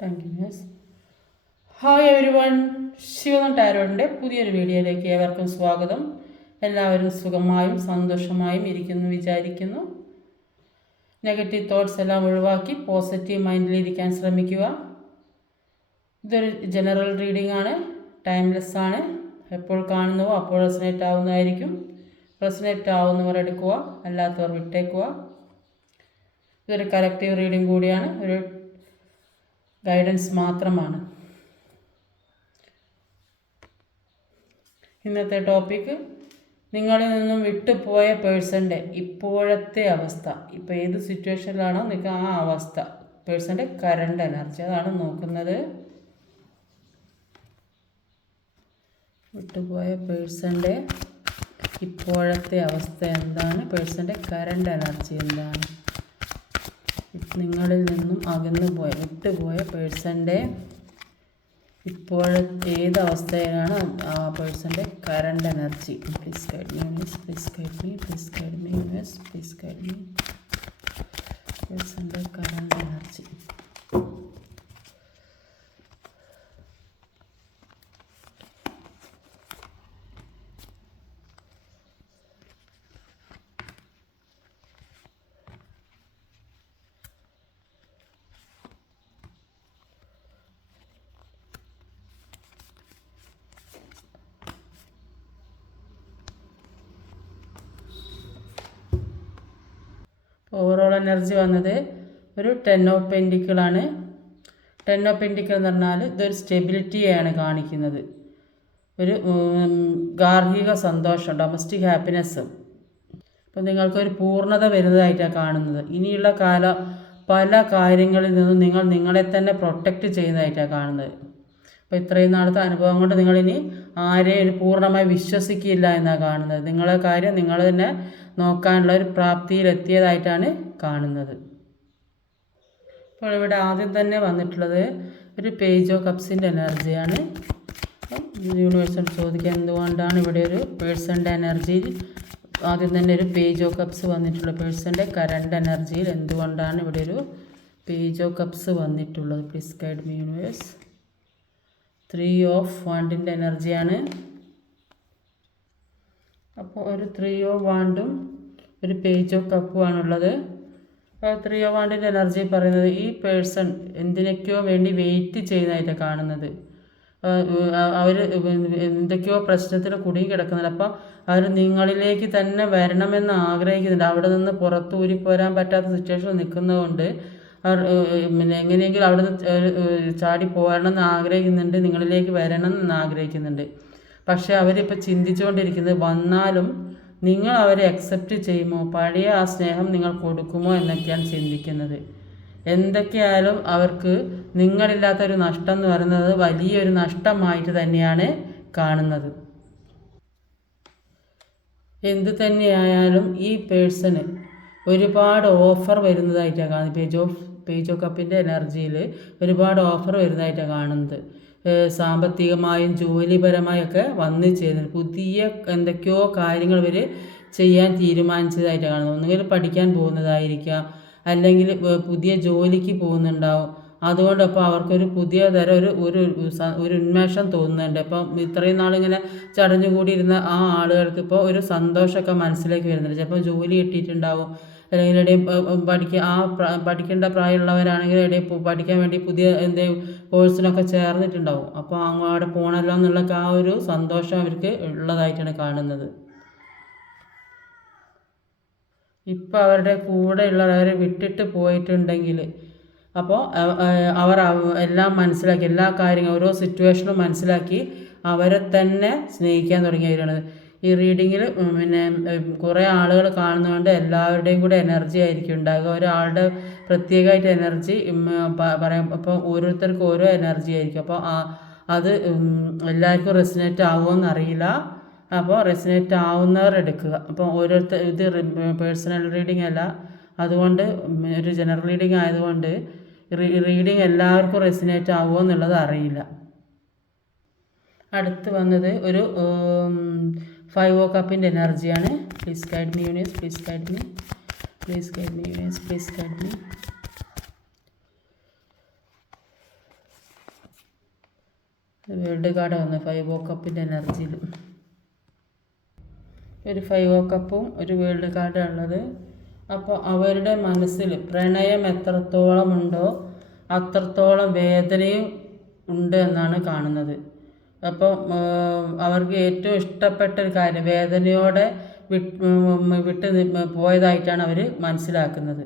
Thank you miss. Hi everyone, Shivanam ടാരോട്ടിൻ്റെ പുതിയൊരു വീഡിയോയിലേക്ക് ഏവർക്കും സ്വാഗതം. എല്ലാവരും സുഖമായും സന്തോഷമായും ഇരിക്കുന്നു വിചാരിക്കുന്നു. നെഗറ്റീവ് തോട്ട്സ് എല്ലാം ഒഴിവാക്കി പോസിറ്റീവ് മൈൻഡിലിരിക്കാൻ ശ്രമിക്കുക. ഇതൊരു ജനറൽ റീഡിംഗ് ആണ്, ടൈംലെസ് ആണ്. എപ്പോൾ കാണുന്നുവോ അപ്പോൾ റെസനേറ്റ് ആവുന്നതായിരിക്കും. റെസനേറ്റ് ആവുന്നവർ എടുക്കുക, അല്ലാത്തവർ വിട്ടേക്കുക. ഇതൊരു കലക്റ്റീവ് റീഡിംഗ് കൂടിയാണ്, ഒരു ഗൈഡൻസ് മാത്രമാണ്. ഇന്നത്തെ ടോപ്പിക്ക് നിങ്ങളിൽ നിന്നും വിട്ടുപോയ പേഴ്സൻ്റെ ഇപ്പോഴത്തെ അവസ്ഥ. ഇപ്പോൾ ഏത് സിറ്റുവേഷനിലാണോ നിങ്ങൾക്ക് ആ അവസ്ഥ, പേഴ്സൻ്റെ കറണ്ട് എനർജി, അതാണ് നോക്കുന്നത്. വിട്ടുപോയ പേഴ്സൻ്റെ ഇപ്പോഴത്തെ അവസ്ഥ എന്താണ്, പേഴ്സൻ്റെ കറണ്ട് എനർജി എന്താണ്, നിങ്ങളിൽ നിന്നും വിട്ടുപോയ പേഴ്സൻ്റെ ഇപ്പോഴത്തെ ഏത് അവസ്ഥയിലാണ് ആ പേഴ്സൻ്റെ current energy. Please guide me universe, please guide me, please guide me universe, please guide me. പേഴ്സൻ്റെ കറണ്ട് എനർജി. ഓവറോൾ എനർജി വന്നത് ഒരു 10 ഓഫ് പെൻറ്റിക്കിളാണ്. 10 ഓഫ് പെൻറ്റിക്കിൾ എന്ന് പറഞ്ഞാൽ ഇതൊരു സ്റ്റെബിലിറ്റിയാണ് കാണിക്കുന്നത്, ഒരു ഗാർഹിക സന്തോഷം, ഡൊമസ്റ്റിക് ഹാപ്പിനെസ്. അപ്പോൾ നിങ്ങൾക്കൊരു പൂർണ്ണത വരുന്നതായിട്ടാണ് കാണുന്നത്. ഇനിയുള്ള പല കാര്യങ്ങളിൽ നിന്നും നിങ്ങൾ നിങ്ങളെ തന്നെ പ്രൊട്ടക്റ്റ് ചെയ്യുന്നതായിട്ടാണ് കാണുന്നത്. അപ്പോൾ ഇത്രയും നാളത്തെ അനുഭവം കൊണ്ട് നിങ്ങളിനി ആരെയും പൂർണ്ണമായി വിശ്വസിക്കില്ല എന്നാണ് കാണുന്നത്. നിങ്ങളെ കാര്യം നിങ്ങൾ തന്നെ നോക്കാനുള്ള ഒരു പ്രാപ്തിയിലെത്തിയതായിട്ടാണ് കാണുന്നത്. അപ്പോൾ ഇവിടെ ആദ്യം തന്നെ വന്നിട്ടുള്ളത് ഒരു പേജ് ഓഫ് കപ്സിൻ്റെ എനർജിയാണ്. യൂണിവേഴ്സിൽ ചോദിക്കുക എന്തുകൊണ്ടാണ് ഇവിടെ ഒരു പേഴ്സൻ്റെ എനർജിയിൽ ആദ്യം തന്നെ ഒരു പേജ് ഓഫ് കപ്സ് വന്നിട്ടുള്ളത്, പേഴ്സൻ്റെ കറണ്ട് എനർജിയിൽ എന്തുകൊണ്ടാണ് ഇവിടെ ഒരു പേജ് ഓഫ് കപ്സ് വന്നിട്ടുള്ളത്. Please guide me universe. 3 of വാണ്ടിൻ്റെ എനർജിയാണ്. അപ്പോൾ ഒരു 3 ഓഫ് വാണ്ടും ഒരു പേജ് ഓഫ് കപ്പുമാണുള്ളത്. 3 ഓഫ് വാണ്ടിൻ്റെ എനർജി പറയുന്നത് ഈ പേഴ്സൺ എന്തിനൊക്കെയോ വേണ്ടി വെയിറ്റ് ചെയ്യുന്നതായിട്ടാണ് കാണുന്നത്. അവർ എന്തൊക്കെയോ പ്രശ്നത്തിന് കുടുങ്ങി കിടക്കുന്നുണ്ട്. അപ്പോൾ അവർ നിങ്ങളിലേക്ക് തന്നെ വരണമെന്ന് ആഗ്രഹിക്കുന്നുണ്ട്. അവിടെ നിന്ന് പുറത്ത് ഊരിപ്പോരാൻ പറ്റാത്ത സിറ്റുവേഷൻ നിൽക്കുന്നതുകൊണ്ട് അവർ എങ്ങനെയെങ്കിലും അവിടെ നിന്ന് ചാടി പോകണമെന്ന് ആഗ്രഹിക്കുന്നുണ്ട്, നിങ്ങളിലേക്ക് വരണം എന്ന് ആഗ്രഹിക്കുന്നുണ്ട്. പക്ഷേ അവരിപ്പോൾ ചിന്തിച്ചുകൊണ്ടിരിക്കുന്നത് വന്നാലും നിങ്ങൾ അവരെ അക്സെപ്റ്റ് ചെയ്യുമോ, പഴയ ആ സ്നേഹം നിങ്ങൾ കൊടുക്കുമോ എന്നൊക്കെയാണ് ചിന്തിക്കുന്നത്. എന്തൊക്കെയായാലും അവർക്ക് നിങ്ങളില്ലാത്തൊരു നഷ്ടം എന്ന് പറയുന്നത് വലിയൊരു നഷ്ടമായിട്ട് തന്നെയാണ് കാണുന്നത്. എന്തു തന്നെയായാലും ഈ പേഴ്സണ് ഒരുപാട് ഓഫർ വരുന്നതായിട്ടാണ് കാണുന്നത്. പേജ് ഓഫ് കപ്പിൻ്റെ എനർജിയിൽ ഒരുപാട് ഓഫർ വരുന്നതായിട്ടാണ് കാണുന്നത്. സാമ്പത്തികമായും ജോലിപരമായൊക്കെ വന്നു ചേരുന്നത്, പുതിയ എന്തൊക്കെയോ കാര്യങ്ങൾ ഇവർ ചെയ്യാൻ തീരുമാനിച്ചതായിട്ടാണ് കാണുന്നത്. ഒന്നുകിൽ പഠിക്കാൻ പോകുന്നതായിരിക്കാം, അല്ലെങ്കിൽ പുതിയ ജോലിക്ക് പോകുന്നുണ്ടാവും. അതുകൊണ്ട് അപ്പോൾ അവർക്കൊരു പുതിയ തരം ഒരു ഉന്മേഷം തോന്നുന്നുണ്ട്. അപ്പം ഇത്രയും നാളിങ്ങനെ ചടഞ്ഞുകൂടിയിരുന്ന ആ ആളുകൾക്ക് ഇപ്പോൾ ഒരു സന്തോഷമൊക്കെ മനസ്സിലേക്ക് വരുന്നുണ്ട്. ചിലപ്പോൾ ജോലി കിട്ടിയിട്ടുണ്ടാവും, അല്ലെങ്കിൽ ഇടയിൽ പഠിക്കേണ്ട പ്രായമുള്ളവരാണെങ്കിൽ ഇടയിൽ പഠിക്കാൻ വേണ്ടി പുതിയ എന്തെങ്കിലും കോഴ്സിനൊക്കെ ചേർന്നിട്ടുണ്ടാവും. അപ്പോൾ അങ്ങോട്ട് പോകണമല്ലോ എന്നുള്ള ആ ഒരു സന്തോഷം അവർക്ക് ഉള്ളതായിട്ടാണ് കാണുന്നത്. ഇപ്പോൾ അവരുടെ കൂടെയുള്ളവരെ വിട്ടിട്ട് പോയിട്ടുണ്ടെങ്കിൽ അപ്പോൾ അവർ എല്ലാം മനസ്സിലാക്കി, എല്ലാ കാര്യങ്ങളും ഓരോ സിറ്റുവേഷനും മനസ്സിലാക്കി അവരെ തന്നെ സ്നേഹിക്കാൻ തുടങ്ങിയവരാണ്. ഈ റീഡിങ്ങിൽ കുറേ ആളുകൾ കാണുന്നതുകൊണ്ട് എല്ലാവരുടെയും കൂടെ എനർജി ആയിരിക്കും ഉണ്ടാകുക. ഒരാളുടെ പ്രത്യേകമായിട്ട് എനർജി പറയാം. അപ്പോൾ ഓരോരുത്തർക്കും ഓരോ എനർജി ആയിരിക്കും. അപ്പോൾ അത് എല്ലാവർക്കും റെസിനേറ്റ് ആവുമോയെന്ന് അറിയില്ല. അപ്പോൾ റെസിനേറ്റ് ആവുന്നവർ എടുക്കുക. അപ്പോൾ ഇത് പേഴ്സണൽ റീഡിംഗ് അല്ല, അതുകൊണ്ട് ഒരു ജനറൽ റീഡിംഗ് ആയതുകൊണ്ട് റീഡിംഗ് എല്ലാവർക്കും റെസിനേറ്റ് ആവുമോ എന്നുള്ളത് അറിയില്ല. അടുത്ത് വന്നത് ഒരു 5 ഓഫ് കപ്പിൻ്റെ എനർജിയാണ്. Please guide me universe, please guide me, please guide me universe, please guide me. World card വന്നത് 5 ഓ കപ്പിൻ്റെ എനർജിയിൽ. ഒരു 5 ഓ കപ്പും ഒരു വേൾഡ് കാർഡും ഉള്ളത്. അപ്പോൾ അവരുടെ മനസ്സിൽ പ്രണയം എത്രത്തോളം ഉണ്ടോ അത്രത്തോളം വേദനയും ഉണ്ട് എന്നാണ് കാണുന്നത്. അപ്പം അവർക്ക് ഏറ്റവും ഇഷ്ടപ്പെട്ട ഒരു കാര്യം വേദനയോടെ വിട്ട് പോയതായിട്ടാണ് അവർ മനസ്സിലാക്കുന്നത്.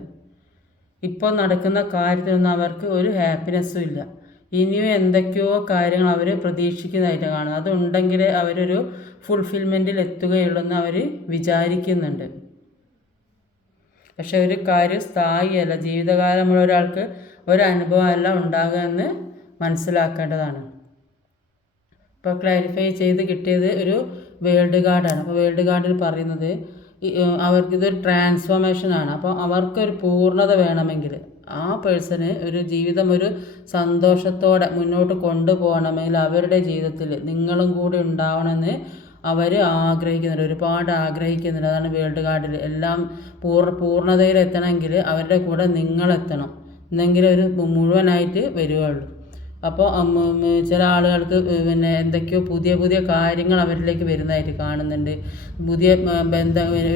ഇപ്പോൾ നടക്കുന്ന കാര്യത്തിലൊന്നും അവർക്ക് ഒരു ഹാപ്പിനെസ്സും ഇല്ല. ഇനിയും എന്തൊക്കെയോ കാര്യങ്ങൾ അവർ പ്രതീക്ഷിക്കുന്നതായിട്ടാണ് കാണുന്നത്. അതുണ്ടെങ്കിലേ അവരൊരു ഫുൾഫിൽമെൻറ്റിൽ എത്തുകയുള്ളൂ എന്ന് അവർ വിചാരിക്കുന്നുണ്ട്. പക്ഷെ ഒരു കാര്യം സ്ഥായിയല്ല. ജീവിതകാലമുള്ള ഒരാൾക്ക് ഒരനുഭവമല്ല ഉണ്ടാകുക എന്ന് മനസ്സിലാക്കേണ്ടതാണ്. ഇപ്പോൾ ക്ലാരിഫൈ ചെയ്ത് കിട്ടിയത് ഒരു വേൾഡ് കാർഡാണ്. അപ്പോൾ വേൾഡ് കാർഡിൽ പറയുന്നത് അവർക്കിതൊരു ട്രാൻസ്ഫോർമേഷനാണ്. അപ്പോൾ അവർക്കൊരു പൂർണ്ണത വേണമെങ്കിൽ ആ പേഴ്സണ് ഒരു ജീവിതം ഒരു സന്തോഷത്തോടെ മുന്നോട്ട് കൊണ്ടുപോകണമെങ്കിൽ അവരുടെ ജീവിതത്തിൽ നിങ്ങളും കൂടി ഉണ്ടാവണമെന്ന് അവർ ആഗ്രഹിക്കുന്നുണ്ട്, ഒരുപാട് ആഗ്രഹിക്കുന്നുണ്ട്. അതാണ് വേൾഡ് കാർഡിൽ എല്ലാം പൂർണ്ണതയിലെത്തണമെങ്കിൽ അവരുടെ കൂടെ നിങ്ങളെത്തണം, എന്നെങ്കിലും ഒരു മുഴുവനായിട്ട് വരികയുള്ളൂ. അപ്പോൾ ചില ആളുകൾക്ക് പിന്നെ എന്തൊക്കെയോ പുതിയ പുതിയ കാര്യങ്ങൾ അവരിലേക്ക് വരുന്നതായിട്ട് കാണുന്നുണ്ട്. പുതിയ ബന്ധം ഒരു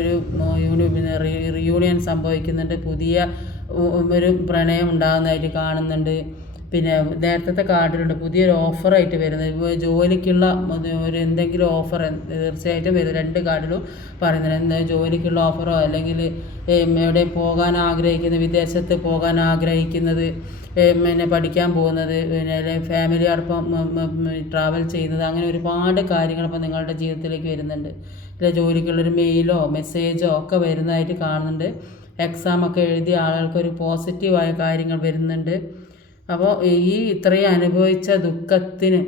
റിയൂണിയൻ സംഭവിക്കുന്നുണ്ട്, പുതിയ ഒരു പ്രണയം ഉണ്ടാകുന്നതായിട്ട് കാണുന്നുണ്ട്. പിന്നെ നേരത്തെ കാർഡിലുണ്ട് പുതിയൊരു ഓഫറായിട്ട് വരുന്നത്, ജോലിക്കുള്ള ഒരു എന്തെങ്കിലും ഓഫർ തീർച്ചയായിട്ടും വരും. 2 കാർഡിലും പറയുന്നത് എന്താ ജോലിക്കുള്ള ഓഫറോ അല്ലെങ്കിൽ എവിടെ പോകാൻ ആഗ്രഹിക്കുന്നത്, വിദേശത്ത് പോകാൻ ആഗ്രഹിക്കുന്നത്, പിന്നെ പഠിക്കാൻ പോകുന്നത്, പിന്നെ ഫാമിലിയോടൊപ്പം ട്രാവൽ ചെയ്യുന്നത്, അങ്ങനെ ഒരുപാട് കാര്യങ്ങൾ ഇപ്പോൾ നിങ്ങളുടെ ജീവിതത്തിലേക്ക് വരുന്നുണ്ട്. ഇല്ല ജോലിക്കുള്ളൊരു മെയിലോ മെസ്സേജോ ഒക്കെ വരുന്നതായിട്ട് കാണുന്നുണ്ട്. എക്സാമൊക്കെ എഴുതിയ ആളുകൾക്ക് ഒരു പോസിറ്റീവായ കാര്യങ്ങൾ വരുന്നുണ്ട്. അപ്പോൾ ഈ ഇത്രയും അനുഭവിച്ച ദുഃഖത്തിന്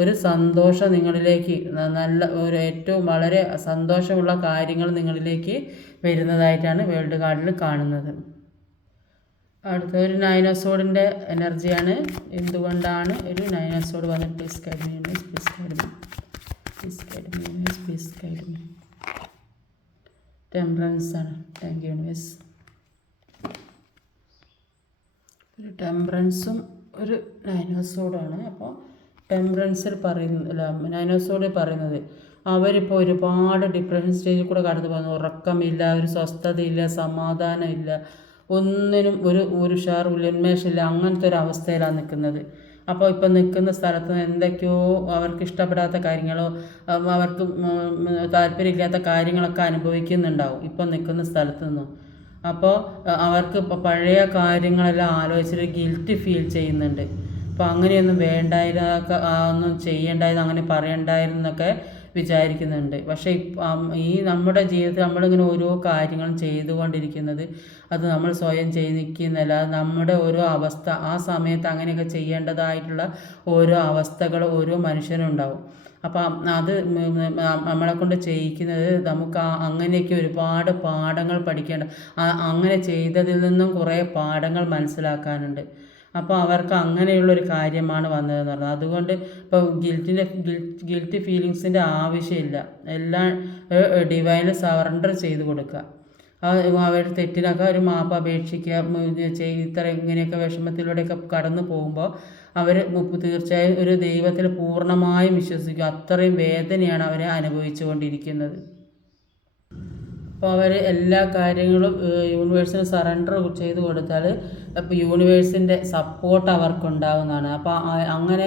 ഒരു സന്തോഷം നിങ്ങളിലേക്ക്, നല്ല ഒരു ഏറ്റവും വളരെ സന്തോഷമുള്ള കാര്യങ്ങൾ നിങ്ങളിലേക്ക് വരുന്നതായിട്ടാണ് വേൾഡ് കാർഡിൽ കാണുന്നത്. അടുത്ത ഒരു 9 ഓഫ് സോർഡിൻ്റെ എനർജിയാണ്. എന്തുകൊണ്ടാണ് ഒരു 9 ഓഫ് സോർഡ് വന്നിട്ട് please guide me, please guide me. Temperance ആണ്. Thank you universe. ഒരു ടെമ്പറൻസും ഒരു 9 ഓഫ് സോർഡാണ്. അപ്പോൾ ടെമ്പറൻസിൽ പറയുന്നില്ല, 9 ഓഫ് സോർഡിൽ പറയുന്നത് അവരിപ്പോൾ ഒരുപാട് ഡിപ്രഷൻ സ്റ്റേജിൽ കൂടെ കടന്നു പോകുന്നു. ഉറക്കമില്ല, ഒരു സ്വസ്ഥതയില്ല, സമാധാനമില്ല, ഒന്നിനും ഒരു ഉന്മേഷമില്ല, അങ്ങനത്തെ ഒരു അവസ്ഥയിലാണ് നിൽക്കുന്നത്. അപ്പോൾ ഇപ്പം നിൽക്കുന്ന സ്ഥലത്ത് എന്തൊക്കെയോ അവർക്ക് ഇഷ്ടപ്പെടാത്ത കാര്യങ്ങളോ അവർക്ക് താല്പര്യമില്ലാത്ത കാര്യങ്ങളൊക്കെ അനുഭവിക്കുന്നുണ്ടാവും ഇപ്പം നിൽക്കുന്ന സ്ഥലത്ത് നിന്നും. അപ്പോൾ അവർക്ക് പഴയ കാര്യങ്ങളെല്ലാം ആലോചിച്ചൊരു ഗിൽറ്റ് ഫീൽ ചെയ്യുന്നുണ്ട്. അപ്പോൾ അങ്ങനെയൊന്നും വേണ്ടായിരുന്നു, ഒന്നും ചെയ്യേണ്ടായിരുന്നു, അങ്ങനെ പറയണ്ടായിരുന്നൊക്കെ വിചാരിക്കുന്നുണ്ട്. പക്ഷേ ഈ നമ്മുടെ ജീവിതത്തിൽ നമ്മളിങ്ങനെ ഓരോ കാര്യങ്ങളും ചെയ്തുകൊണ്ടിരിക്കുന്നത് അത് നമ്മൾ സ്വയം ചെയ്തിരിക്കുന്നല്ല, നമ്മുടെ ഓരോ അവസ്ഥ ആ സമയത്ത് അങ്ങനെയൊക്കെ ചെയ്യേണ്ടതായിട്ടുള്ള ഓരോ അവസ്ഥകൾ ഓരോ മനുഷ്യനും ഉണ്ടാവും. അപ്പം അത് നമ്മളെ കൊണ്ട് ചെയ്യിക്കുന്നത് നമുക്ക് അങ്ങനെയൊക്കെ ഒരുപാട് പാഠങ്ങൾ പഠിക്കേണ്ട, അങ്ങനെ ചെയ്തതിൽ നിന്നും കുറേ പാഠങ്ങൾ മനസ്സിലാക്കാനുണ്ട്. അപ്പോൾ അവർക്ക് അങ്ങനെയുള്ളൊരു കാര്യമാണ് വന്നതെന്ന് പറഞ്ഞത്. അതുകൊണ്ട് ഇപ്പോൾ ഗിൽറ്റി ഫീലിങ്സിൻ്റെ ആവശ്യമില്ല, എല്ലാം ഡിവൈനിൽ സറണ്ടർ ചെയ്ത് കൊടുക്കുക. അവരുടെ തെറ്റിനൊക്കെ ഒരു മാപ്പ് അപേക്ഷിക്കുക. ഇത്ര ഇങ്ങനെയൊക്കെ വിഷമത്തിലൂടെയൊക്കെ കടന്നു പോകുമ്പോൾ അവർ തീർച്ചയായും ഒരു ദൈവത്തിൽ പൂർണ്ണമായും വിശ്വസിക്കും. അത്രയും വേദനയാണ് അവർ അനുഭവിച്ചു കൊണ്ടിരിക്കുന്നത്. അപ്പോൾ അവർ എല്ലാ കാര്യങ്ങളും യൂണിവേഴ്സിന് സറണ്ടർ ചെയ്ത് കൊടുത്താൽ അപ്പോൾ യൂണിവേഴ്സിൻ്റെ സപ്പോർട്ട് അവർക്കുണ്ടാകുന്നതാണ്. അപ്പോൾ അങ്ങനെ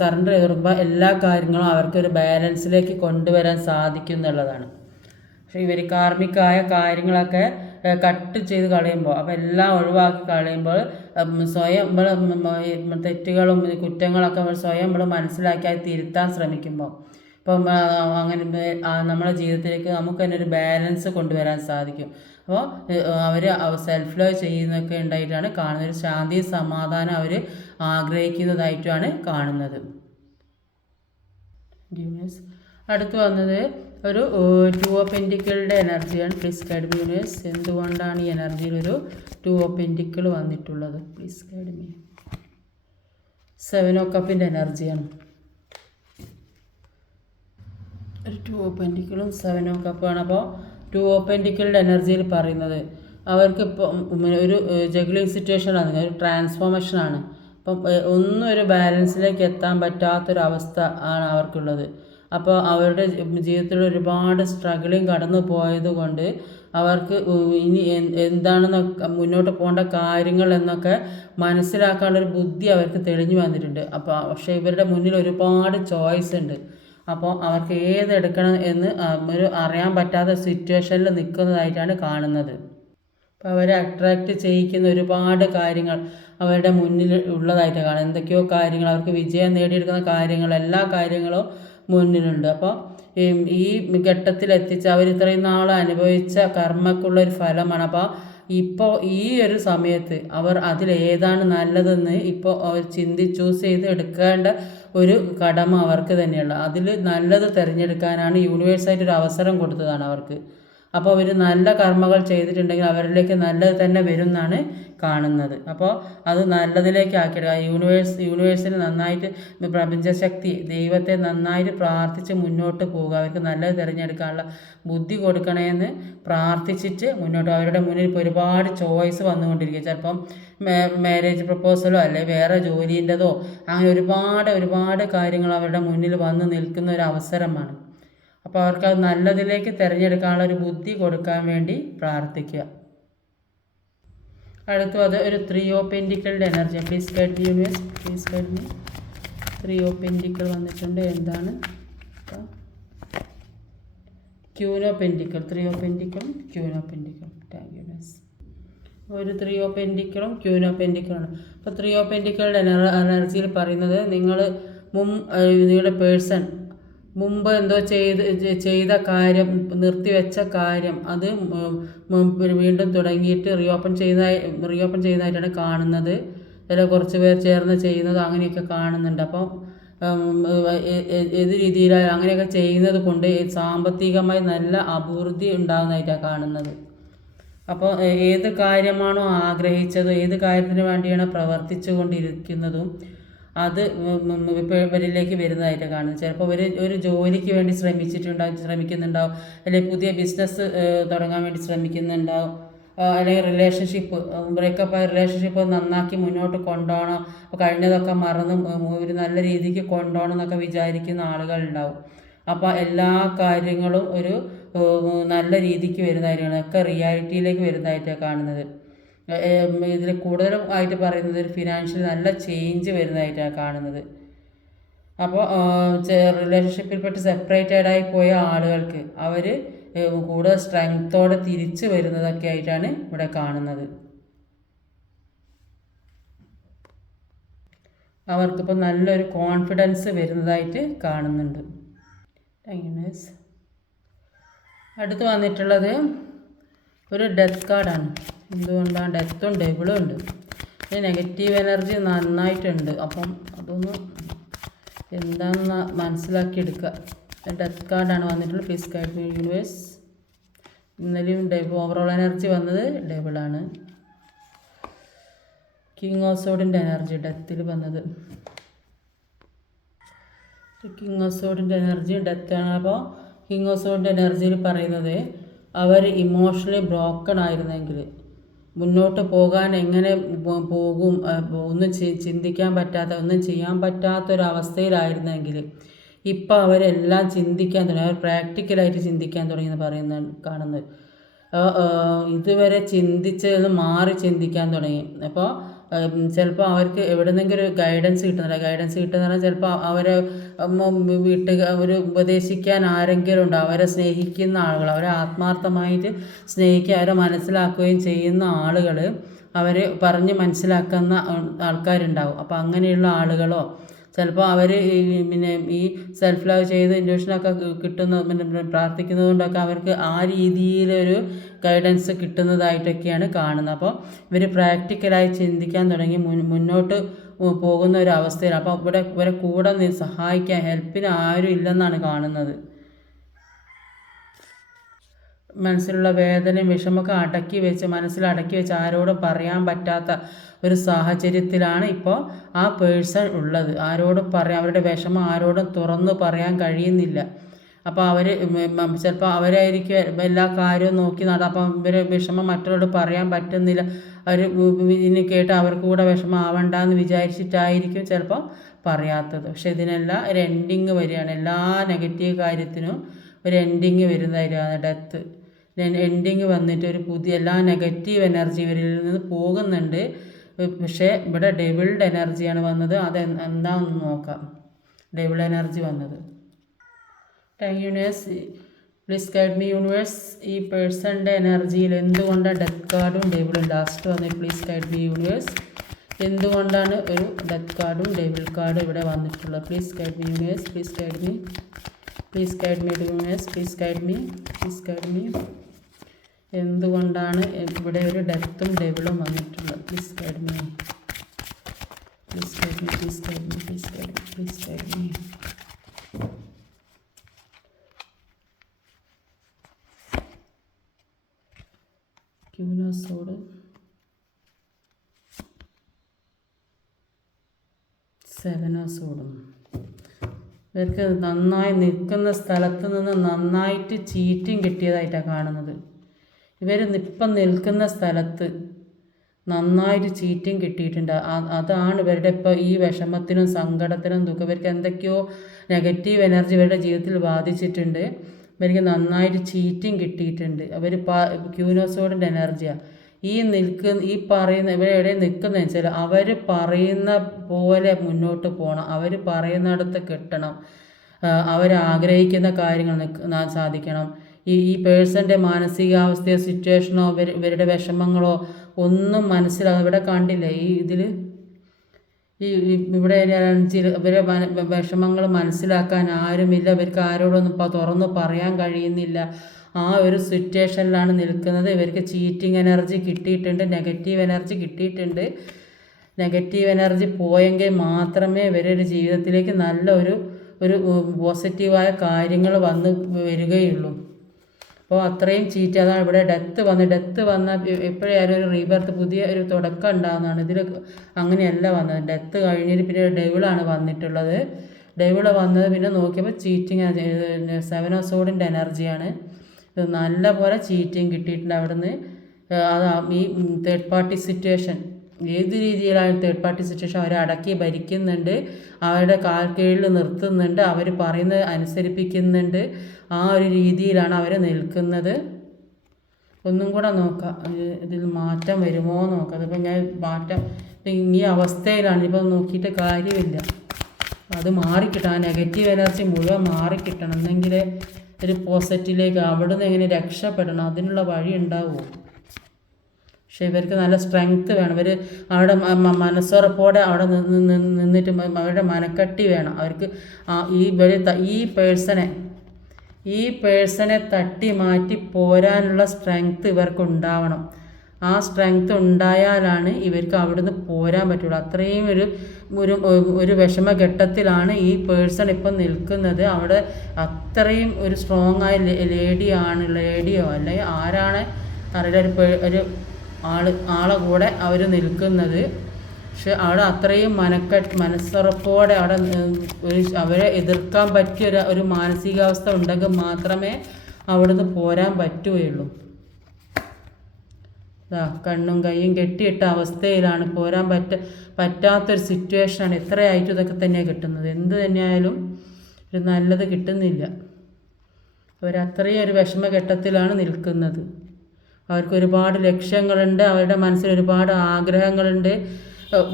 സറണ്ടർ ചെയ്ത് കൊടുക്കുമ്പോൾ എല്ലാ കാര്യങ്ങളും അവർക്കൊരു ബാലൻസിലേക്ക് കൊണ്ടുവരാൻ സാധിക്കും എന്നുള്ളതാണ്. പക്ഷേ ഇവർ കാർമികമായ കാര്യങ്ങളൊക്കെ കട്ട് ചെയ്ത് കളയുമ്പോൾ, അപ്പോൾ എല്ലാം ഒഴിവാക്കി കളയുമ്പോൾ സ്വയം തെറ്റുകളും കുറ്റങ്ങളൊക്കെ സ്വയം നമ്മൾ മനസ്സിലാക്കി അത് തിരുത്താൻ ശ്രമിക്കുമ്പോൾ ഇപ്പം അങ്ങനെ നമ്മുടെ ജീവിതത്തിലേക്ക് നമുക്ക് തന്നെ ഒരു ബാലൻസ് കൊണ്ടുവരാൻ സാധിക്കും. അപ്പോൾ അവർ സെൽഫ് ലവ് ചെയ്യുന്നതൊക്കെ ഉണ്ടായിട്ടാണ് കാണുന്നത്. ഒരു ശാന്തി സമാധാനം അവർ ആഗ്രഹിക്കുന്നതായിട്ടാണ് കാണുന്നത്. അടുത്ത് വന്നത് ഒരു 2 ഓഫ് പെൻറ്റിക്കിളുടെ എനർജിയാണ്. Please guide me universe. എന്തുകൊണ്ടാണ് ഈ എനർജിയിൽ ഒരു 2 ഓഫ് പെൻറ്റിക്കിൾ വന്നിട്ടുള്ളത്? Please guide me. 7 ഓഫ് കപ്പിൻ്റെ എനർജിയാണ്. ഒരു 2 ഓഫ് പെൻറ്റിക്കിളും 7 ഓഫ് കപ്പാണ്. അപ്പോൾ 2 ഓഫ് പെൻറ്റിക്കിളുടെ എനർജിയിൽ പറയുന്നത് അവർക്ക് ഇപ്പോൾ ഒരു ജഗ്ലിംഗ് സിറ്റുവേഷനാണ്, ഒരു ട്രാൻസ്ഫോർമേഷനാണ്. അപ്പം ഒന്നും ഒരു ബാലൻസിലേക്ക് എത്താൻ പറ്റാത്തൊരവസ്ഥ ആണ് അവർക്കുള്ളത്. അപ്പോൾ അവരുടെ ജീവിതത്തിൽ ഒരുപാട് സ്ട്രഗിളിങ് കടന്നു പോയത് കൊണ്ട് അവർക്ക് ഇനി എന്താണെന്ന് മുന്നോട്ട് പോകേണ്ട കാര്യങ്ങൾ എന്നൊക്കെ മനസ്സിലാക്കാനുള്ളൊരു ബുദ്ധി അവർക്ക് തെളിഞ്ഞു വന്നിട്ടുണ്ട്. അപ്പോൾ പക്ഷേ ഇവരുടെ മുന്നിൽ ഒരുപാട് ചോയ്സ് ഉണ്ട്. അപ്പോൾ അവർക്ക് ഏതെടുക്കണം എന്ന് ഒരു അറിയാൻ പറ്റാത്ത സിറ്റുവേഷനിൽ നിൽക്കുന്നതായിട്ടാണ് കാണുന്നത്. അപ്പോൾ അവരെ അട്രാക്റ്റ് ചെയ്യിക്കുന്ന ഒരുപാട് കാര്യങ്ങൾ അവരുടെ മുന്നിൽ ഉള്ളതായിട്ടാണ് കാണുന്നത്. എന്തൊക്കെയോ കാര്യങ്ങൾ അവർക്ക് വിജയം നേടിയെടുക്കുന്ന കാര്യങ്ങൾ, എല്ലാ കാര്യങ്ങളും മുന്നിലുണ്ട്. അപ്പോൾ ഈ ഘട്ടത്തിലെത്തിച്ച് അവർ ഇത്രയും നാൾ അനുഭവിച്ച കർമ്മക്കുള്ളൊരു ഫലമാണ്. അപ്പോൾ ഇപ്പോൾ ഈ ഒരു സമയത്ത് അവർ അതിലേതാണ് നല്ലതെന്ന് ഇപ്പോൾ അവർ ചൂസ് ചെയ്ത് എടുക്കേണ്ട ഒരു കടമ അവർക്ക് തന്നെയുള്ള. അതിൽ നല്ലത് തിരഞ്ഞെടുക്കാനാണ് യൂണിവേഴ്സായിട്ട് ഒരു അവസരം കൊടുത്തതാണ് അവർക്ക്. അപ്പോൾ അവർ നല്ല കർമ്മകൾ ചെയ്തിട്ടുണ്ടെങ്കിൽ അവരിലേക്ക് നല്ലത് തന്നെ വരും എന്നാണ് കാണുന്നത്. അപ്പോൾ അത് നല്ലതിലേക്ക് ആക്കിയെടുക്കുക. യൂണിവേഴ്സിന് നന്നായിട്ട് പ്രപഞ്ചശക്തി ദൈവത്തെ നന്നായിട്ട് പ്രാർത്ഥിച്ച് മുന്നോട്ട് പോവുക. അവർക്ക് നല്ലത് തിരഞ്ഞെടുക്കാനുള്ള ബുദ്ധി കൊടുക്കണമെന്ന് പ്രാർത്ഥിച്ചിട്ട് മുന്നോട്ട്. അവരുടെ മുന്നിൽ ഇപ്പോൾ ഒരുപാട് ചോയ്സ് വന്നുകൊണ്ടിരിക്കുക. ചിലപ്പം മാരേജ് പ്രപ്പോസലോ അല്ലെ വേറെ ജോലീൻ്റെതോ അങ്ങനെ ഒരുപാട് കാര്യങ്ങൾ അവരുടെ മുന്നിൽ വന്ന് നിൽക്കുന്ന ഒരു അവസരമാണ്. അപ്പോൾ അവർക്ക് അത് നല്ലതിലേക്ക് തിരഞ്ഞെടുക്കാനുള്ള ഒരു ബുദ്ധി കൊടുക്കാൻ വേണ്ടി പ്രാർത്ഥിക്കുക. അടുത്തത് ഒരു 3 ഓഫ് പെൻറ്റിക്കിളിൻ്റെ energy. Please guide me universe, please guide me. 3 of pentacle വന്നിട്ടുണ്ട്. എന്താണ്? ക്യൂൻ ഓഫ് പെൻറ്റിക്കിൾ, 3 ഓഫ് പെൻറ്റിക്കിളും queen of pentacle. Thank you miss. ഒരു 3 ഓഫ് പെൻറ്റിക്കിളും ക്യൂൻ ഓഫ് പെൻറ്റിക്കിളാണ്. അപ്പോൾ 3 ഓഫ് പെൻറ്റിക്കിളുടെ എനർജിയിൽ പറയുന്നത് നിങ്ങളുടെ പേഴ്സൺ മുമ്പ് എന്തോ ചെയ്ത കാര്യം, നിർത്തിവെച്ച കാര്യം അത് വീണ്ടും തുടങ്ങിയിട്ട് റീഓപ്പൺ ചെയ്യുന്നതായിട്ടാണ് കാണുന്നത്. അതിൽ കുറച്ച് പേർ ചേർന്ന് ചെയ്യുന്നത് അങ്ങനെയൊക്കെ കാണുന്നുണ്ട്. അപ്പോൾ ഏത് രീതിയിലാണ് അങ്ങനെയൊക്കെ ചെയ്യുന്നത് കൊണ്ട് സാമ്പത്തികമായി നല്ല അഭിവൃദ്ധി ഉണ്ടാകുന്നതായിട്ടാണ് കാണുന്നത്. അപ്പോൾ ഏത് കാര്യമാണോ ആഗ്രഹിച്ചത്, ഏത് കാര്യത്തിന് വേണ്ടിയാണോ പ്രവർത്തിച്ചു കൊണ്ടിരിക്കുന്നതും അത് ഇവരിലേക്ക് വരുന്നതായിട്ട് കാണുന്നത്. ചിലപ്പോൾ ഒരു ജോലിക്ക് വേണ്ടി ശ്രമിക്കുന്നുണ്ടാവും, അല്ലെങ്കിൽ പുതിയ ബിസിനസ് തുടങ്ങാൻ വേണ്ടി ശ്രമിക്കുന്നുണ്ടാവും, അല്ലെങ്കിൽ റിലേഷൻഷിപ്പ് ബ്രേക്കപ്പായ റിലേഷൻഷിപ്പ് നന്നാക്കി മുന്നോട്ട് കൊണ്ടുപോകണം, അപ്പോൾ കഴിഞ്ഞതൊക്കെ മറന്ന് ഒരു നല്ല രീതിക്ക് കൊണ്ടുപോകണം എന്നൊക്കെ വിചാരിക്കുന്ന ആളുകളുണ്ടാവും. അപ്പോൾ എല്ലാ കാര്യങ്ങളും ഒരു നല്ല രീതിക്ക് വരുന്നതായിട്ടാണ്, ഒക്കെ റിയാലിറ്റിയിലേക്ക് വരുന്നതായിട്ടാണ് കാണുന്നത്. ഇതിൽ കൂടുതലും ആയിട്ട് പറയുന്നത് ഒരു ഫിനാൻഷ്യൽ നല്ല ചേഞ്ച് വരുന്നതായിട്ടാണ് കാണുന്നത്. അപ്പോൾ റിലേഷൻഷിപ്പിൽപ്പെട്ട് സെപ്പറേറ്റഡായി പോയ ആളുകൾക്ക് അവർ കൂടുതൽ സ്ട്രെങ്ത്തോടെ തിരിച്ചു വരുന്നതൊക്കെ ആയിട്ടാണ് ഇവിടെ കാണുന്നത്. അവർക്കിപ്പോൾ നല്ലൊരു കോൺഫിഡൻസ് വരുന്നതായിട്ട് കാണുന്നുണ്ട്. Thank you miss. അടുത്ത് വന്നിട്ടുള്ളത് ഒരു ഡെത്ത് കാർഡാണ്. എന്തുകൊണ്ടാണ്? ഡെത്തും ഡബിളും ഉണ്ട്. ഈ നെഗറ്റീവ് എനർജി നന്നായിട്ടുണ്ട്. അപ്പം അതൊന്ന് എന്താണെന്ന് മനസ്സിലാക്കിയെടുക്കുക. ഡെത്ത് കാർഡാണ് വന്നിട്ടുള്ളത്. Please guide me universe. ഇന്നലെയും ഓവറോൾ എനർജി വന്നത് ഡബിളാണ്. കിങ് ഓഫ് സോഡിൻ്റെ എനർജി ഡെത്തിൽ വന്നത്. കിങ് ഓഫ് സോഡിൻ്റെ എനർജി ഡെത്താണ്. അപ്പോൾ കിങ് ഓഫ് സോഡിൻ്റെ എനർജിയിൽ പറയുന്നത് അവർ ഇമോഷണലി ബ്രോക്കൺ ആയിരുന്നെങ്കിൽ, മുന്നോട്ട് പോകാൻ എങ്ങനെ പോകും, ഒന്നും ചിന്തിക്കാൻ പറ്റാത്ത, ഒന്നും ചെയ്യാൻ പറ്റാത്തൊരവസ്ഥയിലായിരുന്നെങ്കിൽ ഇപ്പോൾ അവരെല്ലാം ചിന്തിക്കാൻ തുടങ്ങി. അവർ പ്രാക്ടിക്കലായിട്ട് ചിന്തിക്കാൻ തുടങ്ങിയെന്ന് കാണുന്നത്. ഇതുവരെ ചിന്തിച്ചത് മാറി ചിന്തിക്കാൻ തുടങ്ങി. അപ്പോൾ ചിലപ്പോൾ അവർക്ക് എവിടെന്നെങ്കിലും ഒരു ഗൈഡൻസ് കിട്ടുന്നില്ല. ഗൈഡൻസ് കിട്ടുന്ന പറഞ്ഞാൽ ചിലപ്പോൾ അവരെ ഒരു ഉപദേശിക്കാൻ ആരെങ്കിലും ഉണ്ട്, അവരെ സ്നേഹിക്കുന്ന ആളുകൾ, അവരെ ആത്മാർത്ഥമായിട്ട് സ്നേഹിക്കുക, അവരെ മനസ്സിലാക്കുകയും ചെയ്യുന്ന ആളുകൾ, അവർ പറഞ്ഞ് മനസ്സിലാക്കുന്ന ആൾക്കാരുണ്ടാവും. അപ്പോൾ അങ്ങനെയുള്ള ആളുകളോ ചിലപ്പോൾ അവർ ഈ സെൽഫ് ലവ് ചെയ്ത് ഇൻഡ്യൂഷനൊക്കെ കിട്ടുന്ന പ്രാർത്ഥിക്കുന്നത് കൊണ്ടൊക്കെ അവർക്ക് ആ രീതിയിലൊരു ഗൈഡൻസ് കിട്ടുന്നതായിട്ടൊക്കെയാണ് കാണുന്നത്. അപ്പോൾ ഇവർ പ്രാക്ടിക്കലായി ചിന്തിക്കാൻ തുടങ്ങി മുന്നോട്ട് പോകുന്ന ഒരു അവസ്ഥയിൽ. അപ്പോൾ ഇവരെ കൂടെ സഹായിക്കാൻ ഹെൽപ്പിന് ആരും ഇല്ലെന്നാണ് കാണുന്നത്. മനസ്സിലുള്ള വേദനയും വിഷമൊക്കെ മനസ്സിൽ അടക്കി വെച്ച് ആരോടും പറയാൻ പറ്റാത്ത ഒരു സാഹചര്യത്തിലാണ് ഇപ്പോൾ ആ പേഴ്സൺ ഉള്ളത്. ആരോടും അവരുടെ വിഷമം ആരോടും തുറന്നു പറയാൻ കഴിയുന്നില്ല. അപ്പോൾ അവർ ചിലപ്പോൾ അവരായിരിക്കും എല്ലാ കാര്യവും നോക്കി അപ്പം ഇവരെ വിഷമം മറ്റുള്ളവരോട് പറയാൻ പറ്റുന്നില്ല. അവർ ഇതിന് കേട്ട് അവർക്ക് കൂടെ വിഷമമാവണ്ടെന്ന് വിചാരിച്ചിട്ടായിരിക്കും ചിലപ്പോൾ പറയാത്തത്. പക്ഷെ ഇതിനെല്ലാം ഒരു എൻഡിങ് വരികയാണ്. എല്ലാ നെഗറ്റീവ് കാര്യത്തിനും ഒരു എൻഡിങ് വരുന്നതായിരിക്കും ഡെത്ത്. എൻഡിങ് വന്നിട്ട് ഒരു പുതിയ എല്ലാ നെഗറ്റീവ് എനർജി ഇവരിൽ നിന്ന് പോകുന്നുണ്ട്. പക്ഷേ ഇവിടെ ഡെവിൾഡ് എനർജിയാണ് വന്നത്. അത് എന്താണെന്ന് നോക്കാം. ഡെവിൾ എനർജി വന്നത്. Universe please guide me universe. ഈ പേഴ്സണിൻ്റെ എനർജിയിൽ എന്തുകൊണ്ടാണ് ഡെത്ത് കാർഡും ഡെവിളും ലാസ്റ്റ് വന്നത്? Please guide me universe. എന്തുകൊണ്ടാണ് ഒരു ഡെത്ത് കാർഡും ഡെവിൾ കാർഡും ഇവിടെ വന്നിട്ടുള്ളത്? Please guide me universe. Please guide me. Please guide me universe. Please guide me. Please guide me. എന്തുകൊണ്ടാണ് ഇവിടെ ഒരു ഡെത്തും ഡെവിളും വന്നിട്ടുള്ളത്? Please guide me. Please guide me. Please guide me. Please guide me. Please guide me. ക്യൂനോസോഡ്, 7 of സോഡും. ഇവർക്ക് നന്നായി നിൽക്കുന്ന സ്ഥലത്ത് നിന്ന് നന്നായിട്ട് ചീറ്റിങ് കിട്ടിയതായിട്ടാണ് കാണുന്നത്. ഇവർ ഇപ്പം നിൽക്കുന്ന സ്ഥലത്ത് നന്നായിട്ട് ചീറ്റിങ് കിട്ടിയിട്ടുണ്ട്. അതാണ് ഇവരുടെ ഇപ്പോൾ ഈ വിഷമത്തിനും സങ്കടത്തിനും ദുഃഖം. ഇവർക്ക് എന്തൊക്കെയോ നെഗറ്റീവ് എനർജി ഇവരുടെ ജീവിതത്തിൽ ബാധിച്ചിട്ടുണ്ട്. ഇവർക്ക് നന്നായിട്ട് ചീറ്റിങ് കിട്ടിയിട്ടുണ്ട്. അവർ ക്യൂനോസോഡിൻ്റെ എനർജിയാണ് ഈ പറയുന്ന ഇവരെവിടെ നിൽക്കുന്നതെന്ന് വെച്ചാൽ അവർ പറയുന്ന പോലെ മുന്നോട്ട് പോകണം. അവർ പറയുന്നിടത്ത് കിട്ടണം. അവരാഗ്രഹിക്കുന്ന കാര്യങ്ങൾ സാധിക്കണം. ഈ പേഴ്സൻ്റെ മാനസികാവസ്ഥയോ സിറ്റുവേഷനോ ഇവരുടെ വിഷമങ്ങളോ ഒന്നും മനസ്സിലാകും. ഇവിടെ കണ്ടില്ലേ ഈ ഇതിൽ ഇവിടെ ഇവരെ വിഷമങ്ങൾ മനസ്സിലാക്കാൻ ആരുമില്ല. ഇവർക്ക് ആരോടൊന്നും ഇപ്പോൾ തുറന്നു പറയാൻ കഴിയുന്നില്ല. ആ ഒരു സിറ്റുവേഷനിലാണ് നിൽക്കുന്നത്. ഇവർക്ക് ചീറ്റിംഗ് എനർജി കിട്ടിയിട്ടുണ്ട്, നെഗറ്റീവ് എനർജി കിട്ടിയിട്ടുണ്ട്. നെഗറ്റീവ് എനർജി പോയെങ്കിൽ മാത്രമേ ഇവരുടെ ജീവിതത്തിലേക്ക് നല്ല ഒരു പോസിറ്റീവായ കാര്യങ്ങൾ വന്ന് വരികയുള്ളൂ. അപ്പോൾ അത്രയും ചീറ്റ്. അതാണ് ഇവിടെ ഡെത്ത് വന്ന എപ്പോഴായാലും ഒരു റീബർത്ത്, പുതിയ ഒരു തുടക്കം ഉണ്ടാകുന്നതാണ്. ഇതിൽ അങ്ങനെയല്ല വന്നത്. ഡെത്ത് കഴിഞ്ഞിട്ട് പിന്നെ ഡെവിളാണ് വന്നിട്ടുള്ളത്. ഡെവിൾ വന്നത് പിന്നെ നോക്കിയപ്പോൾ ചീറ്റിങ് 7 ഓഫ് സോഡിൻ്റെ എനർജിയാണ്. ഇത് നല്ല പോലെ ചീറ്റിങ് കിട്ടിയിട്ടുണ്ട് അവിടുന്ന്. അത് ഈ തേർഡ് പാർട്ടി സിറ്റുവേഷൻ ഏത് രീതിയിലാണ് തേർഡ് പാർട്ടി സിറ്റുവേഷൻ അവരെ അടക്കി ഭരിക്കുന്നുണ്ട്, അവരുടെ കാൽ കീഴിൽ നിർത്തുന്നുണ്ട്, അവർ പറയുന്നത് അനുസരിപ്പിക്കുന്നുണ്ട്. ആ ഒരു രീതിയിലാണ് അവർ നിൽക്കുന്നത്. ഒന്നും കൂടെ നോക്കാം ഇതിൽ മാറ്റം വരുമോ നോക്കാം. അതിപ്പോൾ ഞാൻ മാറ്റം ഈ അവസ്ഥയിലാണ്. ഇപ്പോൾ നോക്കിയിട്ട് കാര്യമില്ല. അത് മാറിക്കിട്ടണം. ആ നെഗറ്റീവ് എനർജി മുഴുവൻ മാറിക്കിട്ടണം. എന്നെങ്കിൽ ഒരു പോസിറ്റീവിലേക്ക് അവിടുന്ന് എങ്ങനെ രക്ഷപ്പെടണം, അതിനുള്ള വഴി ഉണ്ടാവുമോ? പക്ഷേ ഇവർക്ക് നല്ല സ്ട്രെങ്ത്ത് വേണം. ഇവർ അവരുടെ മനസ്സുറപ്പോടെ അവിടെ നിന്നിട്ട് അവരുടെ മനക്കട്ടി വേണം അവർക്ക്. ഈ പേഴ്സണെ തട്ടി മാറ്റി പോരാനുള്ള സ്ട്രെങ്ത്ത് ഇവർക്ക് ഉണ്ടാവണം. ആ സ്ട്രെങ്ത്ത് ഉണ്ടായാലാണ് ഇവർക്ക് അവിടുന്ന് പോരാൻ പറ്റുള്ളൂ. അത്രയും ഒരു വിഷമഘട്ടത്തിലാണ് ഈ പേഴ്സൺ ഇപ്പം നിൽക്കുന്നത്. അവിടെ അത്രയും ഒരു സ്ട്രോങ് ആയ ലേഡിയോ അല്ലെങ്കിൽ ആരാണ് അറിയില്ല, ഒരു ആളെ കൂടെ അവർ നിൽക്കുന്നത്. പക്ഷെ അവിടെ അത്രയും മനസ്സുറപ്പോടെ അവിടെ അവരെ എതിർക്കാൻ പറ്റിയ ഒരു മാനസികാവസ്ഥ ഉണ്ടെങ്കിൽ മാത്രമേ അവിടുന്ന് പോരാൻ പറ്റുകയുള്ളൂ. കണ്ണും കൈയും കെട്ടിയിട്ട അവസ്ഥയിലാണ്. പോരാൻ പറ്റാത്തൊരു സിറ്റുവേഷനാണ്. എത്രയായിട്ടും ഇതൊക്കെ തന്നെയാണ് കിട്ടുന്നത്. എന്ത് തന്നെയായാലും ഒരു നല്ലത് കിട്ടുന്നില്ല. അവരത്രയും ഒരു വിഷമഘട്ടത്തിലാണ് നിൽക്കുന്നത്. അവർക്ക് ഒരുപാട് ലക്ഷ്യങ്ങളുണ്ട്, അവരുടെ മനസ്സിൽ ഒരുപാട് ആഗ്രഹങ്ങളുണ്ട്.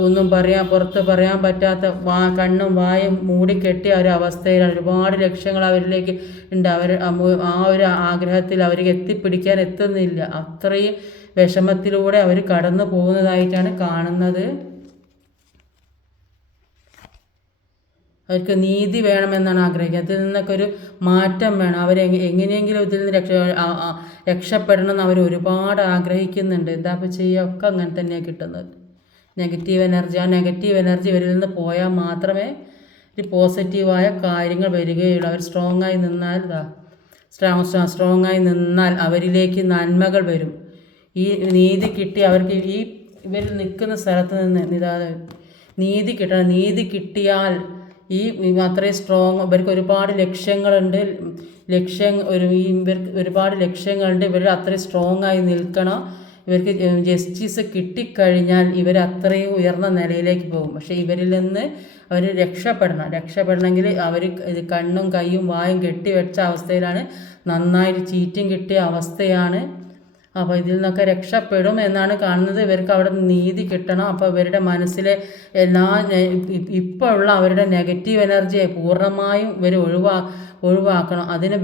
ഒന്നും പുറത്ത് പറയാൻ പറ്റാത്ത കണ്ണും വായും മൂടിക്കെട്ടിയ ഒരു അവസ്ഥയിലാണ്. ഒരുപാട് ലക്ഷ്യങ്ങൾ അവരിലേക്ക് ഉണ്ട്. ആ ഒരു ആഗ്രഹത്തിൽ അവർക്ക് എത്തിപ്പിടിക്കാൻ എത്തുന്നില്ല. അത്രയും വിഷമത്തിലൂടെ അവർ കടന്നു പോകുന്നതായിട്ടാണ് കാണുന്നത്. അവർക്ക് നീതി വേണമെന്നാണ് ആഗ്രഹിക്കുന്നത്. അതിൽ നിന്നൊക്കെ ഒരു മാറ്റം വേണം. എങ്ങനെയെങ്കിലും ഇതിൽ നിന്ന് രക്ഷപ്പെടണം എന്ന് അവർ ഒരുപാട് ആഗ്രഹിക്കുന്നുണ്ട്. എന്താ ഇപ്പോൾ ചെയ്യുക? ഒക്കെ അങ്ങനെ തന്നെയാണ് കിട്ടുന്നത്. Negative energy. ആ നെഗറ്റീവ് എനർജി ഇവരിൽ നിന്ന് പോയാൽ മാത്രമേ ഒരു പോസിറ്റീവായ കാര്യങ്ങൾ വരികയുള്ളൂ. അവർ സ്ട്രോങ് ആയി നിന്നാൽ അവരിലേക്ക് നന്മകൾ വരും. ഈ നീതി കിട്ടി അവർക്ക് ഇവർ നിൽക്കുന്ന സ്ഥലത്ത് നിന്ന് നീതി കിട്ടണം. നീതി കിട്ടിയാൽ അത്രയും സ്ട്രോങ്. ഇവർക്ക് ഒരുപാട് ലക്ഷ്യങ്ങളുണ്ട്. ഇവർക്ക് ഒരുപാട് ലക്ഷ്യങ്ങളുണ്ട്. ഇവർ അത്രയും സ്ട്രോങ് ആയി നിൽക്കണം. ഇവർക്ക് ജസ്റ്റിസ് കിട്ടിക്കഴിഞ്ഞാൽ ഇവർ അത്രയും ഉയർന്ന നിലയിലേക്ക് പോകും. പക്ഷേ ഇവരിൽ നിന്ന് അവർ രക്ഷപ്പെടണമെങ്കിൽ അവർ കണ്ണും കൈയും വായും കെട്ടിവെച്ച അവസ്ഥയിലാണ്, നന്നായിട്ട് ചീറ്റിങ് കിട്ടിയ അവസ്ഥയാണ്. അപ്പോൾ ഇതിൽ നിന്നൊക്കെ രക്ഷപ്പെടും എന്നാണ് കാണുന്നത്. ഇവർക്ക് അവിടെ നീതി കിട്ടണം. അപ്പോൾ ഇവരുടെ മനസ്സിലെ എല്ലാ ഇപ്പോൾ ഉള്ള അവരുടെ നെഗറ്റീവ് എനർജിയെ പൂർണ്ണമായും ഇവർ ഒഴിവാക്കണം. അതിന്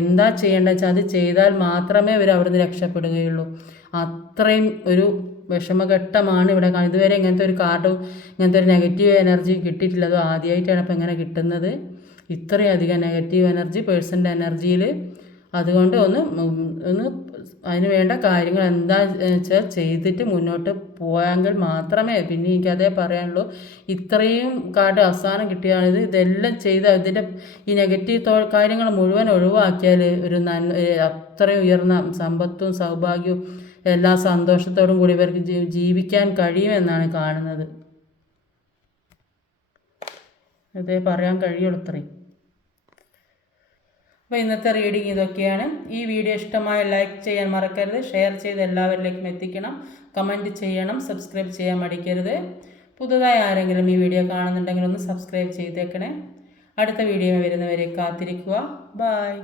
എന്താ ചെയ്യേണ്ടത് വെച്ചാൽ അത് ചെയ്താൽ മാത്രമേ ഇവർ അവിടെ നിന്ന് രക്ഷപ്പെടുകയുള്ളൂ. അത്രയും ഒരു വിഷമഘട്ടമാണ് ഇവിടെ കാണുന്നത്. ഇതുവരെ ഇങ്ങനത്തെ ഒരു കാർഡും ഇങ്ങനത്തെ ഒരു നെഗറ്റീവ് എനർജി കിട്ടിയിട്ടില്ല. അത് ആദ്യമായിട്ടാണ് ഇപ്പോൾ ഇങ്ങനെ കിട്ടുന്നത്, ഇത്രയധികം നെഗറ്റീവ് എനർജി പേഴ്സൻ്റെ എനർജിയിൽ. അതുകൊണ്ട് ഒന്ന് അതിന് വേണ്ട കാര്യങ്ങൾ എന്താ വെച്ചാൽ ചെയ്തിട്ട് മുന്നോട്ട് പോയെങ്കിൽ മാത്രമേ, പിന്നെ എനിക്കതേ പറയാനുള്ളൂ. ഇത്രയും കാർഡ് അവസാനം കിട്ടിയാണിത്. ഇതെല്ലാം ചെയ്ത് ഇതിൻ്റെ ഈ നെഗറ്റീവ് കാര്യങ്ങൾ മുഴുവൻ ഒഴിവാക്കിയാൽ ഒരു അത്രയും ഉയർന്ന സമ്പത്തും സൗഭാഗ്യവും എല്ലാ സന്തോഷത്തോടും കൂടി ഇവർക്ക് ജീവിക്കാൻ കഴിയുമെന്നാണ് കാണുന്നത്. അതേ പറയാൻ കഴിയുള്ളൂ ഇത്രയും. അപ്പോൾ ഇന്നത്തെ റീഡിങ് ഇതൊക്കെയാണ്. ഈ വീഡിയോ ഇഷ്ടമായ ലൈക്ക് ചെയ്യാൻ മറക്കരുത്, ഷെയർ ചെയ്ത് എല്ലാവരിലേക്കും എത്തിക്കണം, കമൻറ്റ് ചെയ്യണം, സബ്സ്ക്രൈബ് ചെയ്യാൻ മടിക്കരുത്. പുതുതായി ആരെങ്കിലും ഈ വീഡിയോ കാണുന്നുണ്ടെങ്കിൽ ഒന്ന് സബ്സ്ക്രൈബ് ചെയ്തേക്കണേ. അടുത്ത വീഡിയോ വരുന്നവരെ കാത്തിരിക്കുക. ബൈ.